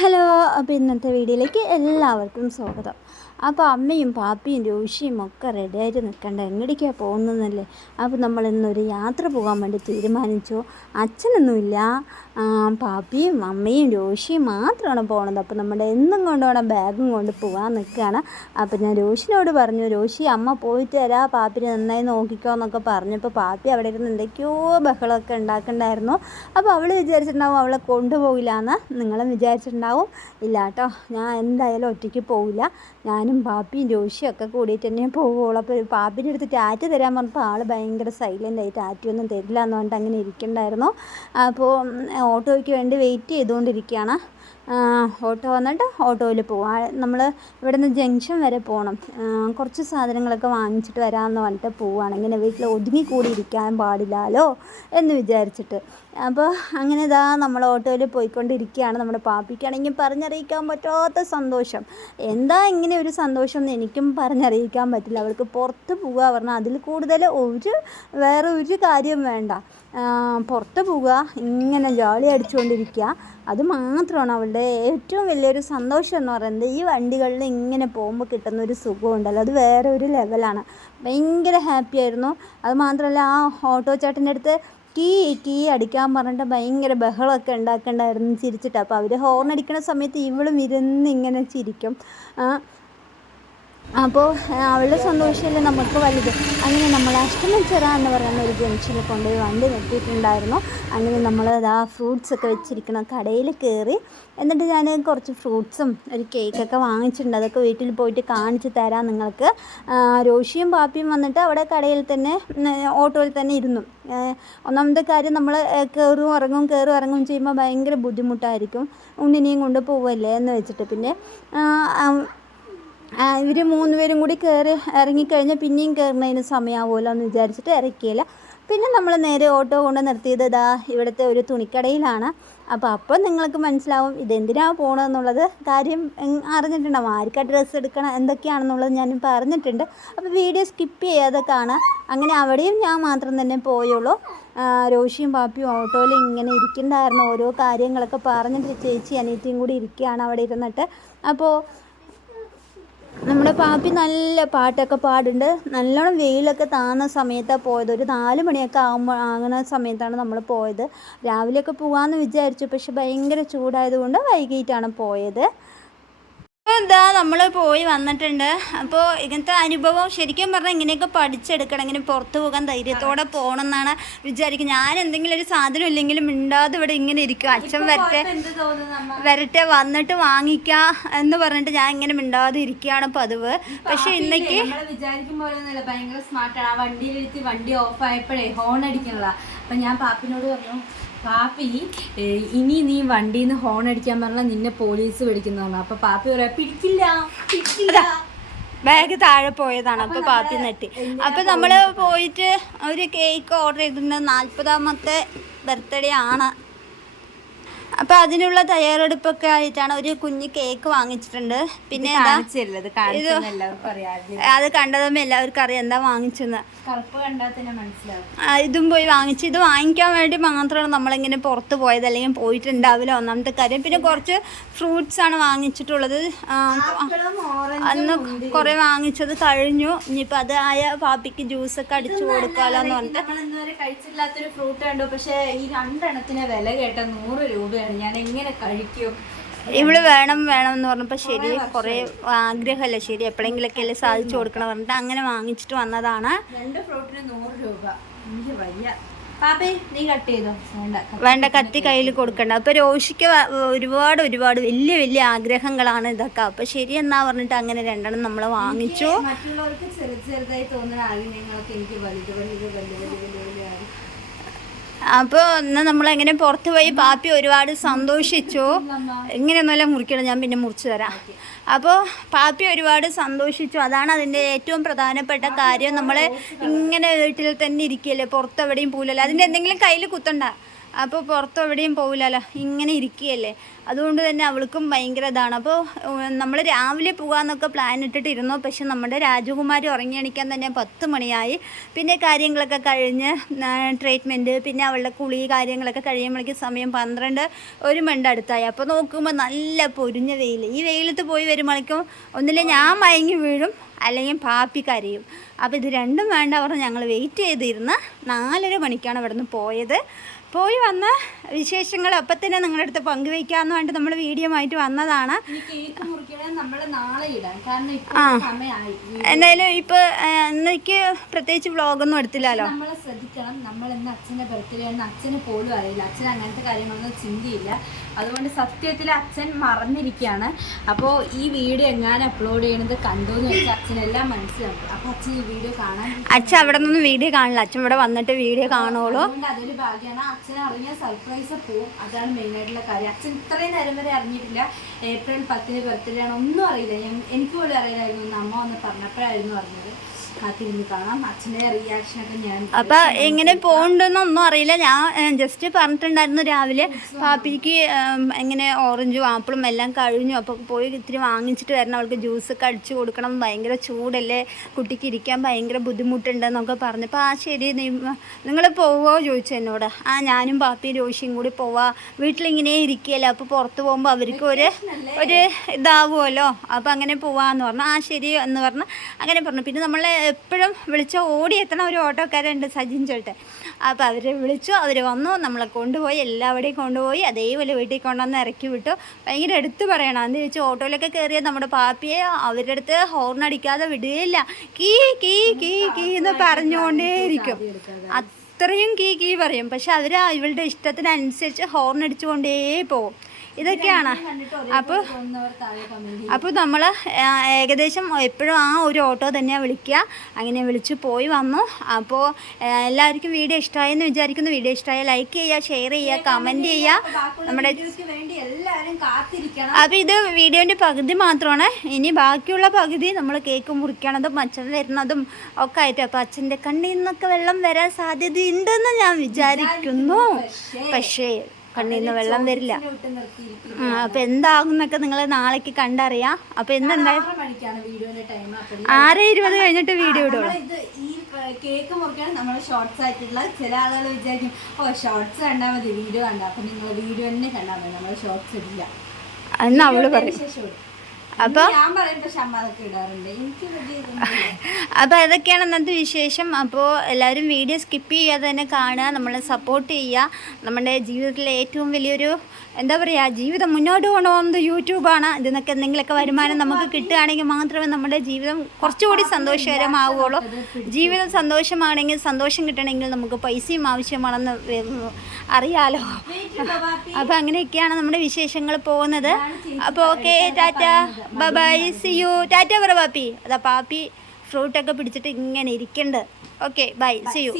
Hello അപ്പോൾ ഇന്നത്തെ വീഡിയോയിലേക്ക് എല്ലാവർക്കും സ്വാഗതം. അപ്പോൾ അമ്മയും പാപ്പിയും രോഷിയും ഒക്കെ റെഡിയായിട്ട് നിൽക്കണ്ട. എങ്ങടേക്കാണ് പോകുന്നതല്ലേ അപ്പോൾ നമ്മൾ ഇന്നൊരു യാത്ര പോകാൻ വേണ്ടി തീരുമാനിച്ചു. അച്ഛനൊന്നുമില്ല. പാപ്പിയും അമ്മയും രോഷിയും മാത്രമാണ് പോണത്. അപ്പോൾ നമ്മുടെ എന്നും കൊണ്ടുപോകണം ബാഗും കൊണ്ട് പോകാൻ നിൽക്കുകയാണ് അപ്പോൾ ഞാൻ രോഷിനോട് പറഞ്ഞു രോഷി അമ്മ പോയിട്ട് തരാ പാപ്പിനെ നന്നായി നോക്കിക്കോ എന്നൊക്കെ പറഞ്ഞപ്പോൾ പാപ്പി അവിടെ ഇരുന്ന് എന്തൊക്കെയോ ബഹളമൊക്കെ ഉണ്ടാക്കണ്ടായിരുന്നു. അപ്പോൾ അവൾ വിചാരിച്ചിട്ടുണ്ടാവും അവളെ കൊണ്ടുപോകില്ല എന്ന് നിങ്ങളും വിചാരിച്ചിട്ടുണ്ടാവും. ഇല്ല കേട്ടോ ഞാൻ എന്തായാലും ഒറ്റയ്ക്ക് പോകില്ല ഞാനും പാപ്പിയും രോഷിയും ഒക്കെ കൂടിയിട്ട് തന്നെ പോവുള്ളൂ. അപ്പോൾ പാപ്പിന്റെ അടുത്ത് ടാറ്റ് തരാൻ പറഞ്ഞപ്പോൾ ആൾ ഭയങ്കര സൈലന്റ് ആയി ടാറ്റയൊന്നും തരില്ല എന്ന് പറഞ്ഞിട്ട് അങ്ങനെ ഇരിക്കണ്ടായിരുന്നു. അപ്പോൾ ഓട്ടോയ്ക്ക് വേണ്ടി വെയിറ്റ് ചെയ്തുകൊണ്ടിരിക്കുകയാണ്. ഓട്ടോ വന്നിട്ട് ഓട്ടോയിൽ പോവാം. നമ്മൾ ഇവിടുന്ന് ജംഗ്ഷൻ വരെ പോകണം കുറച്ച് സാധനങ്ങളൊക്കെ വാങ്ങിച്ചിട്ട് വരാമെന്ന് പറഞ്ഞിട്ട് പോവുകയാണ് ഇങ്ങനെ വീട്ടിൽ ഒതുങ്ങി കൂടി ഇരിക്കാൻ പാടില്ലല്ലോ എന്ന് വിചാരിച്ചിട്ട്. അപ്പോൾ അങ്ങനെ ഇതാ നമ്മൾ ഓട്ടോയിൽ പോയിക്കൊണ്ടിരിക്കുകയാണ്. നമ്മുടെ പാപ്പിക്കാണെങ്കിൽ പറഞ്ഞറിയിക്കാൻ പറ്റാത്ത സന്തോഷം. എന്താ ഇങ്ങനെ ഒരു സന്തോഷം എന്ന് എനിക്കും പറഞ്ഞറിയിക്കാൻ പറ്റില്ല. അവൾക്ക് പുറത്ത് പോവുക പറഞ്ഞാൽ അതിൽ കൂടുതൽ ഒരു വേറെ ഒരു കാര്യം വേണ്ട. പുറത്ത് പോവുക ഇങ്ങനെ ജോളി അടിച്ചുകൊണ്ടിരിക്കുക അത് മാത്രമാണ് അവളുടെ ഏറ്റവും വലിയൊരു സന്തോഷം എന്ന് പറയുന്നത്. ഈ വണ്ടികളിൽ ഇങ്ങനെ പോകുമ്പോൾ കിട്ടുന്ന ഒരു സുഖമുണ്ടല്ലോ. അത് വേറെ ഒരു ലെവലാണ്. ഭയങ്കര ഹാപ്പി ആയിരുന്നു. അത് മാത്രമല്ല ആ ഓട്ടോ ചേട്ടന്റെ അടുത്ത് കീ കീ അടിക്കാൻ പറഞ്ഞിട്ട് ഭയങ്കര ബഹളമൊക്കെ ഉണ്ടാക്കണ്ടായിരുന്നു ചിരിച്ചിട്ട്. അപ്പോൾ അവർ ഹോർൺ അടിക്കുന്ന സമയത്ത് ഇവളും ഇരുന്ന് ഇങ്ങനെ ചിരിക്കും. അപ്പോൾ അവളുടെ സന്തോഷമല്ലേ നമുക്ക് വലുത്. അങ്ങനെ നമ്മൾ അഷ്ടമിച്ചിറ എന്ന് പറയുന്ന ഒരു ജംഗ്ഷനിൽ കൊണ്ടുപോയി വണ്ടി നിർത്തിയിട്ടുണ്ടായിരുന്നു. അങ്ങനെ നമ്മൾ ആ ഫ്രൂട്ട്സ് ഒക്കെ വെച്ചിരിക്കുന്ന കടയിൽ കയറി എന്നിട്ട് ഞാൻ കുറച്ച് ഫ്രൂട്ട്സും ഒരു കേക്കൊക്കെ വാങ്ങിച്ചിട്ടുണ്ട്. അതൊക്കെ വീട്ടിൽ പോയിട്ട് കാണിച്ച് തരാം നിങ്ങൾക്ക്. രോഷിയും പാപ്പിയും വന്നിട്ട് അവിടെ കടയിൽ തന്നെ ഓട്ടോയിൽ തന്നെ ഇരുന്നു. ഒന്നാമത്തെ കാര്യം നമ്മൾ കയറും ഇറങ്ങും കയറും ഇറങ്ങും ചെയ്യുമ്പോൾ ഭയങ്കര ബുദ്ധിമുട്ടായിരിക്കും. ഉണ്ണിനെയും കൊണ്ട് പോവല്ലേ എന്ന് വെച്ചിട്ട്. പിന്നെ ഇവർ മൂന്ന് പേരും കൂടി കയറി ഇറങ്ങിക്കഴിഞ്ഞാൽ പിന്നെയും കയറുന്നതിന് സമയമാവുമല്ലോ എന്ന് വിചാരിച്ചിട്ട് ഇറക്കിയില്ല. പിന്നെ നമ്മൾ നേരെ ഓട്ടോ കൊണ്ട് നിർത്തിയത് ഇതാ ഇവിടുത്തെ ഒരു തുണിക്കടയിലാണ്. അപ്പോൾ അപ്പം നിങ്ങൾക്ക് മനസ്സിലാവും ഇതെന്തിനാണ് പോകണമെന്നുള്ളത് കാര്യം അറിഞ്ഞിട്ടുണ്ടാവും ആർക്കാ ഡ്രസ്സ് എടുക്കണം എന്തൊക്കെയാണെന്നുള്ളത് ഞാൻ പറഞ്ഞിട്ടുണ്ട്. അപ്പോൾ വീഡിയോ സ്കിപ്പ് ചെയ്യാതെ കാണാം. അങ്ങനെ അവിടെയും ഞാൻ മാത്രം തന്നെ പോയുള്ളൂ. രോഷിയും പാപ്പിയും ഓട്ടോയിൽ ഇങ്ങനെ ഇരിക്കുന്നുണ്ടായിരുന്നു ഓരോ കാര്യങ്ങളൊക്കെ പറഞ്ഞിട്ട് ചേച്ചി അനിയത്തിയും കൂടി ഇരിക്കുകയാണ് അവിടെ ഇരുന്നിട്ട്. അപ്പോൾ നമ്മുടെ പാപ്പി നല്ല പാട്ടൊക്കെ പാടുണ്ട്. നല്ലോണം വെയിലൊക്കെ താന്ന സമയത്താണ് പോയത്. ഒരു നാല് മണിയൊക്കെ ആകുമ്പോൾ ആകുന്ന സമയത്താണ് നമ്മൾ പോയത്. രാവിലെയൊക്കെ പോകാമെന്ന് വിചാരിച്ചു. പക്ഷെ ഭയങ്കര ചൂടായതുകൊണ്ട് വൈകിട്ടാണ് പോയത്. ഇതാ നമ്മൾ പോയി വന്നിട്ടുണ്ട്. അപ്പോൾ ഇങ്ങനത്തെ അനുഭവം ശരിക്കും പറഞ്ഞാൽ ഇങ്ങനെയൊക്കെ പഠിച്ചെടുക്കണം ഇങ്ങനെ പുറത്ത് പോകാൻ ധൈര്യത്തോടെ പോകണം എന്നാണ് വിചാരിക്കുന്നത് ഞാൻ എന്തെങ്കിലും ഒരു സാധനം ഇല്ലെങ്കിലും മിണ്ടാതെ ഇവിടെ ഇങ്ങനെ ഇരിക്കും. അച്ഛൻ വരട്ടെ വരട്ടെ വന്നിട്ട് വാങ്ങിക്കാം എന്ന് പറഞ്ഞിട്ട് ഞാൻ ഇങ്ങനെ മിണ്ടാതെ ഇരിക്കുകയാണ് പതിവ്. പക്ഷെ ഇന്നേക്ക് വിചാരിക്കും പോലെ ഭയങ്കര സ്മാർട്ടാണ് ആ വണ്ടിയിലിരുത്തി വണ്ടി ഓഫ് ആയപ്പോഴേ ഹോൺ അടിക്കണതാ അപ്പൊ ഞാൻ പാപ്പിനോട് പറഞ്ഞു പാപ്പി ഇനി നീ വണ്ടിയിൽ നിന്ന് ഹോൺ അടിക്കാൻ പറഞ്ഞാൽ നിന്നെ പോലീസ് പിടിക്കുന്ന അപ്പൊ പാപ്പി പറയാ പിടിക്കില്ല പിടിക്കില്ല. ബാഗ് താഴെ പോയതാണ്. അപ്പൊ പാപ്പി നെട്ടി. അപ്പൊ നമ്മൾ പോയിട്ട് ഒരു കേക്ക് ഓർഡർ ചെയ്തിട്ടുണ്ട്. നാല്പതാമത്തെ ബർത്ത്ഡേ ആണ്. അപ്പൊ അതിനുള്ള തയ്യാറെടുപ്പൊക്കെ ആയിട്ടാണ് ഒരു കുഞ്ഞ് കേക്ക് വാങ്ങിച്ചിട്ടുണ്ട്. പിന്നെ അത് കണ്ടതും എല്ലാവർക്കും അറിയാം. എന്താ വാങ്ങിച്ചെന്ന്? ഇതും പോയി വാങ്ങിച്ചു. ഇത് വാങ്ങിക്കാൻ വേണ്ടി മാത്രമാണ് നമ്മളിങ്ങനെ പുറത്ത് പോയത്. അല്ലെങ്കിൽ പോയിട്ടുണ്ടാവില്ല ഒന്നാമത്തെ കാര്യം. പിന്നെ കുറച്ച് ഫ്രൂട്ട്സ് ആണ് വാങ്ങിച്ചിട്ടുള്ളത്. അന്ന് കുറേ വാങ്ങിച്ചത് കഴിഞ്ഞു. ഇനിയിപ്പോൾ അത് ആയ പാപ്പിക്ക് ജ്യൂസൊക്കെ അടിച്ചു കൊടുക്കാമല്ലോ എന്ന് പറഞ്ഞിട്ട്. കഴിച്ചിട്ടില്ലാത്തൊരു ഫ്രൂട്ട് കണ്ടു. പക്ഷേ ഈ രണ്ടെണ്ണത്തിന് വില കേട്ട നൂറ് രൂപയാണ് ഞാൻ എങ്ങനെ കഴിക്കും? ഇവൾ വേണം വേണം എന്ന് പറഞ്ഞപ്പോൾ ശരി കുറേ ആഗ്രഹമല്ല? ശരി എപ്പോഴെങ്കിലൊക്കെ അല്ലേ സാധിച്ചു കൊടുക്കണം പറഞ്ഞിട്ട് അങ്ങനെ വാങ്ങിച്ചിട്ട് വന്നതാണ്. രണ്ട് ഫ്രൂട്ടിന് നൂറ് രൂപ. എനിക്ക് വയ്യ. വേണ്ട കത്തി കയ്യിൽ കൊടുക്കണ്ട. അപ്പൊ രോഷിക്ക് ഒരുപാട് ഒരുപാട് വലിയ വലിയ ആഗ്രഹങ്ങളാണ് ഇതൊക്കെ. അപ്പൊ ശരി എന്നാ പറഞ്ഞിട്ട് അങ്ങനെ രണ്ടെണ്ണം നമ്മൾ വാങ്ങിച്ചു. മറ്റുള്ളവർക്ക് ചെറു ചെറുതായി തോന്നുന്ന ആഗ്രഹങ്ങളൊക്കെ എനിക്ക് വലുത് വലുത് വലിയ വലിയ വലിയ അപ്പോൾ ഇന്ന് നമ്മളെങ്ങനെ പുറത്ത് പോയി പാപ്പി ഒരുപാട് സന്തോഷിച്ചു. ഇങ്ങനെയൊന്നുമല്ല മുറിക്കണം ഞാൻ പിന്നെ മുറിച്ചു തരാം. അപ്പോൾ പാപ്പി ഒരുപാട് സന്തോഷിച്ചു. അതാണ് അതിന്റെ ഏറ്റവും പ്രധാനപ്പെട്ട കാര്യം. നമ്മൾ ഇങ്ങനെ വീട്ടിൽ തന്നെ ഇരിക്കുകയല്ലേ പുറത്തെവിടെയും പോലല്ലേ അതിന്റെ എന്തെങ്കിലും കയ്യിൽ കുത്തണ്ട. അപ്പോൾ പുറത്തും എവിടെയും പോകില്ലല്ലോ ഇങ്ങനെ ഇരിക്കുകയല്ലേ. അതുകൊണ്ട് തന്നെ അവൾക്കും ഭയങ്കര ഇതാണ്. അപ്പോൾ നമ്മൾ രാവിലെ പോകാമെന്നൊക്കെ പ്ലാൻ ഇട്ടിട്ടിരുന്നു. പക്ഷെ നമ്മുടെ രാജകുമാരി ഉറങ്ങി എണിക്കാൻ തന്നെ പത്ത് മണിയായി. പിന്നെ കാര്യങ്ങളൊക്കെ കഴിഞ്ഞ് ട്രീറ്റ്മെന്റ് പിന്നെ അവളുടെ കുളി കാര്യങ്ങളൊക്കെ കഴിയുമ്പോഴേക്കും സമയം പന്ത്രണ്ട് ഒരു മണിന്റെ അടുത്തായി. അപ്പോൾ നോക്കുമ്പോൾ നല്ല പൊരിഞ്ഞ വെയിൽ. ഈ വെയിലത്ത് പോയി വരുമ്പോഴേക്കും ഒന്നില്ല ഞാൻ മയങ്ങി വീഴും അല്ലെങ്കിൽ പാപ്പി കരയും. അപ്പോൾ ഇത് രണ്ടും വേണ്ട പറഞ്ഞ് ഞങ്ങൾ വെയിറ്റ് ചെയ്തിരുന്ന് നാലര മണിക്കാണ് ഇവിടുന്ന് പോയത്. പോയി വന്ന വിശേഷങ്ങൾ അപ്പം തന്നെ നിങ്ങളുടെ അടുത്ത് പങ്കുവെക്കാന്ന് വേണ്ടി നമ്മൾ വീഡിയോ ആയിട്ട് വന്നതാണ്. ആ. ഇപ്പൊ എന്തായാലും ഇപ്പോൾ ഇന്നേക്ക് പ്രത്യേകിച്ച് വ്ളോഗൊന്നും എടുത്തില്ലല്ലോ? നമ്മൾ ശ്രദ്ധിക്കണം. നമ്മൾ ഇന്ന് അച്ഛന്റെ ബർത്ത്ഡേ ആണ് അച്ഛന് പോലും അറിയില്ല. അച്ഛൻ അങ്ങനത്തെ കാര്യങ്ങളൊന്നും ചിന്തയില്ല. അതുകൊണ്ട് സത്യത്തിൽ അച്ഛൻ മറന്നിരിക്കുകയാണ്. അപ്പോൾ ഈ വീഡിയോ എങ്ങനെ അപ്ലോഡ് ചെയ്യണത് കണ്ടു എന്ന് വെച്ചാൽ അച്ഛനെല്ലാം മനസ്സിലാക്കും. അപ്പോൾ അച്ഛൻ ഈ വീഡിയോ കാണാൻ അച്ഛൻ അവിടെ നിന്നും വീഡിയോ കാണില്ല. അച്ഛൻ ഇവിടെ വന്നിട്ട് വീഡിയോ കാണുള്ളൂ. അതൊരു ഭാഗ്യമാണ് അച്ഛൻ അറിഞ്ഞ സർപ്രൈസ് പോവും. അതാണ് മെയിൻ ആയിട്ടുള്ള കാര്യം. അച്ഛൻ ഇത്രയും നേരം വരെ അറിഞ്ഞിട്ടില്ല. ഏപ്രിൽ പത്തിന് ബർത്ത്ഡേ ആണ് ഒന്നും അറിയില്ല. ഞാൻ- എനിക്ക് പോലും അറിയില്ലായിരുന്നു. അമ്മ വന്ന് പറഞ്ഞപ്പോഴായിരുന്നു അറിഞ്ഞത്. കാത്തിരുന്ന് കാണാം. അച്ഛന്റെ റിയാക്ഷനൊക്കെ ഞാൻ അപ്പൊ എങ്ങനെ പോണ്ടെന്നൊന്നും അറിയില്ല. ഞാൻ ജസ്റ്റ് പറഞ്ഞിട്ടുണ്ടായിരുന്നു രാവിലെ പാപ്പിക്ക് എങ്ങനെ ഓറഞ്ചും ആപ്പിളും എല്ലാം കഴിഞ്ഞു. അപ്പോൾ പോയി ഇത്തിരി വാങ്ങിച്ചിട്ട് വരണം. അവൾക്ക് ജ്യൂസ് ഒക്കെ അടിച്ചു കൊടുക്കണം. ഭയങ്കര ചൂടല്ലേ? കുട്ടിക്ക് ഇരിക്കാൻ ഭയങ്കര ബുദ്ധിമുട്ടുണ്ടെന്നൊക്കെ പറഞ്ഞപ്പോൾ ആ ശരി നിങ്ങൾ പോവോ? ചോദിച്ചു എന്നോട്. ആ ഞാനും പാപ്പിയും രോഷിയും കൂടി പോവാ. വീട്ടിലിങ്ങനെ ഇരിക്കുകയല്ലോ? അപ്പോൾ പുറത്ത് പോകുമ്പോൾ അവർക്ക് ഒരു ഒരു ഇതാവുമല്ലോ. അപ്പോൾ അങ്ങനെ പോവാന്ന് പറഞ്ഞു. ആ ശരി എന്ന് പറഞ്ഞു. അങ്ങനെ പറഞ്ഞു. പിന്നെ നമ്മൾ എപ്പോഴും വിളിച്ചോ? ഓടിയെത്തണ ഒരു ഓട്ടോക്കാരുണ്ട് സജിൻ ചോട്ടെ അപ്പോൾ അവരെ വിളിച്ചു അവർ വന്നു നമ്മളെ കൊണ്ടുപോയി എല്ലാവരുടെയും കൊണ്ടുപോയി അതേപോലെ വീട്ടിൽ കൊണ്ടുവന്ന് ഇറക്കി വിട്ടു. ഭയങ്കര എടുത്ത് പറയണം. എന്ന് ചോദിച്ചു ഓട്ടോയിലൊക്കെ കയറിയ നമ്മുടെ പാപ്പിയെ അവരുടെ അടുത്ത് ഹോർൺ അടിക്കാതെ വിടുകയില്ല. കീ കീ കീ കീ എന്ന് പറഞ്ഞുകൊണ്ടേയിരിക്കും. അത്രയും കീ കീ പറയും. പക്ഷെ അവർ ഇവളുടെ ഇഷ്ടത്തിനനുസരിച്ച് ഹോർൺ അടിച്ചുകൊണ്ടേ പോകും ഇതൊക്കെയാണ്. അപ്പോൾ അപ്പോൾ നമ്മൾ ഏകദേശം എപ്പോഴും ആ ഒരു ഓട്ടോ തന്നെയാണ് വിളിക്കുക. അങ്ങനെ വിളിച്ച് പോയി വന്നു. അപ്പോൾ എല്ലാവർക്കും വീഡിയോ ഇഷ്ടമായി എന്ന് വിചാരിക്കുന്നു. വീഡിയോ ഇഷ്ടമായ ലൈക്ക് ചെയ്യുക ഷെയർ ചെയ്യുക കമന്റ് ചെയ്യുക. നമ്മുടെ അപ്പോൾ ഇത് വീഡിയോന്റെ പകുതി മാത്രമാണ്. ഇനി ബാക്കിയുള്ള പകുതി നമ്മൾ കേക്ക് മുറിക്കണതും അച്ഛൻ വരുന്നതും ഒക്കെ ആയിട്ട്. അപ്പോൾ അച്ഛന്റെ കണ്ണിൽ നിന്നൊക്കെ വെള്ളം വരാൻ സാധ്യതയുണ്ടെന്ന് ഞാൻ വിചാരിക്കുന്നു. പക്ഷേ കണ്ണിൽ നിന്ന് വെള്ളം വരില്ല. അപ്പൊ എന്താകും എന്നൊക്കെ നിങ്ങൾ നാളേക്ക് കണ്ടറിയാം. അപ്പൊ എന്തെന്തായാലും ആറ് ഇരുപത് കഴിഞ്ഞിട്ട് വീഡിയോ ഇടുള്ളൂ ഈ കേക്ക് മുറിക്കാൻ നമ്മൾ ഷോർട്സ് ആയിട്ടുള്ള ചില ആളുകൾ വിചാരിക്കും ഓ ഷോർട്സ് കണ്ടാൽ മതി വീഡിയോ കണ്ടാൽ അപ്പൊ നിങ്ങൾ വീഡിയോ തന്നെ കണ്ടാൽ മതി നമ്മൾ ഷോർട്സ് ഇടില്ല. എന്ന് അവൾ പറയും. അപ്പൊ. അപ്പോൾ അതൊക്കെയാണ് ഇന്നത്തെ വിശേഷം. അപ്പോൾ എല്ലാവരും വീഡിയോ സ്കിപ്പ് ചെയ്യാതെ തന്നെ കാണുക നമ്മളെ സപ്പോർട്ട് ചെയ്യുക. നമ്മുടെ ജീവിതത്തിലെ ഏറ്റവും വലിയൊരു എന്താ പറയുക ജീവിതം മുന്നോട്ട് കൊണ്ടുപോകുന്നത് യൂട്യൂബാണ്. ഇതിൽ നിന്നൊക്കെ എന്തെങ്കിലുമൊക്കെ വരുമാനം നമുക്ക് കിട്ടുകയാണെങ്കിൽ മാത്രമേ നമ്മുടെ ജീവിതം കുറച്ചുകൂടി സന്തോഷകരമാവുകയുള്ളൂ. ജീവിതം സന്തോഷമാണെങ്കിൽ സന്തോഷം കിട്ടണമെങ്കിൽ നമുക്ക് പൈസയും ആവശ്യമാണെന്ന് അറിയാലോ? അപ്പോൾ അങ്ങനെയൊക്കെയാണ് നമ്മുടെ വിശേഷങ്ങൾ പോകുന്നത്. അപ്പോൾ okay tata. Bye see you tata പറ പാപ്പി അതാ പാപ്പി ഫ്രൂട്ടൊക്കെ പിടിച്ചിട്ട് ഇങ്ങനെ ഇരിക്കണ്ട്. Okay bye see you.